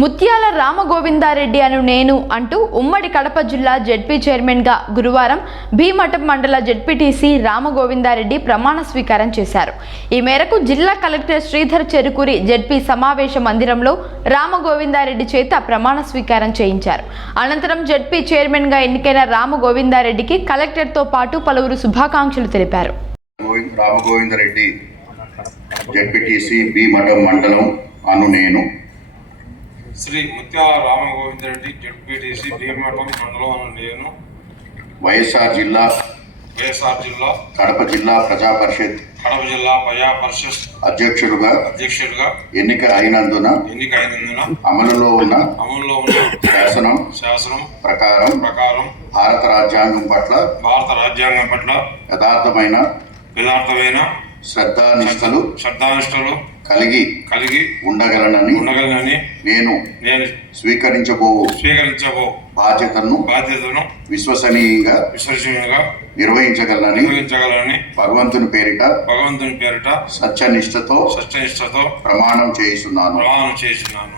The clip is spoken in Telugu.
ముత్యాల రామగోవిందారెడ్డి అను నేను అంటూ ఉమ్మడి కడప జిల్లా జడ్పీ చైర్మన్గా గురువారం భీమఠం మండల జడ్పీటీసీ రామగోవిందారెడ్డి ప్రమాణ స్వీకారం చేశారు. ఈ మేరకు జిల్లా కలెక్టర్ శ్రీధర్ చెరుకూరి జడ్పీ సమావేశ మందిరంలో రామగోవిందారెడ్డి చేత ప్రమాణ స్వీకారం చేయించారు. అనంతరం జడ్పీ చైర్మన్గా ఎన్నికైన రామగోవిందారెడ్డికి కలెక్టర్తో పాటు పలువురు శుభాకాంక్షలు తెలిపారు. రామగోవిందరెడ్డి జడ్పీటీసీ బి మఠం మండలం అను నేను శ్రీ ముత్యాల రామగోవిందరెడ్డి జడ్పీటీసీ భీమఠం మండలం నేను. వైఎస్ఆర్ జిల్లా వైఎస్ఆర్ జిల్లా కడప జిల్లా ప్రజా పరిషత్ కడప జిల్లా ప్రజా పరిషత్ అధ్యక్షుడుగా అధ్యక్షుడిగా ఎన్నిక అయినందున ఎన్నికైనందున అమలులో ఉన్న అమల్లో ఉన్న శాసనం శాసనం ప్రకారం ప్రకారం భారత రాజ్యాంగం పట్ల భారత రాజ్యాంగం పట్ల యథార్థమైన యథార్థమైన శ్రద్ధానిష్టలు శ్రద్ధానిష్టలు కలిగి కలిగి ఉండగలనని ఉండగలనని నేను నేను స్వీకరించబో స్వీకరించబో బాధ్యతను బాధ్యతను విశ్వసనీయంగా విశ్వసనీయంగా నిర్వహించగలనని నిర్వహించగలని భగవంతుని పేరిట భగవంతుని పేరిట సత్యనిష్టతో సత్యనిష్టతో ప్రమాణం చేయిస్తున్నాను. ప్రమాణం చేస్తున్నాను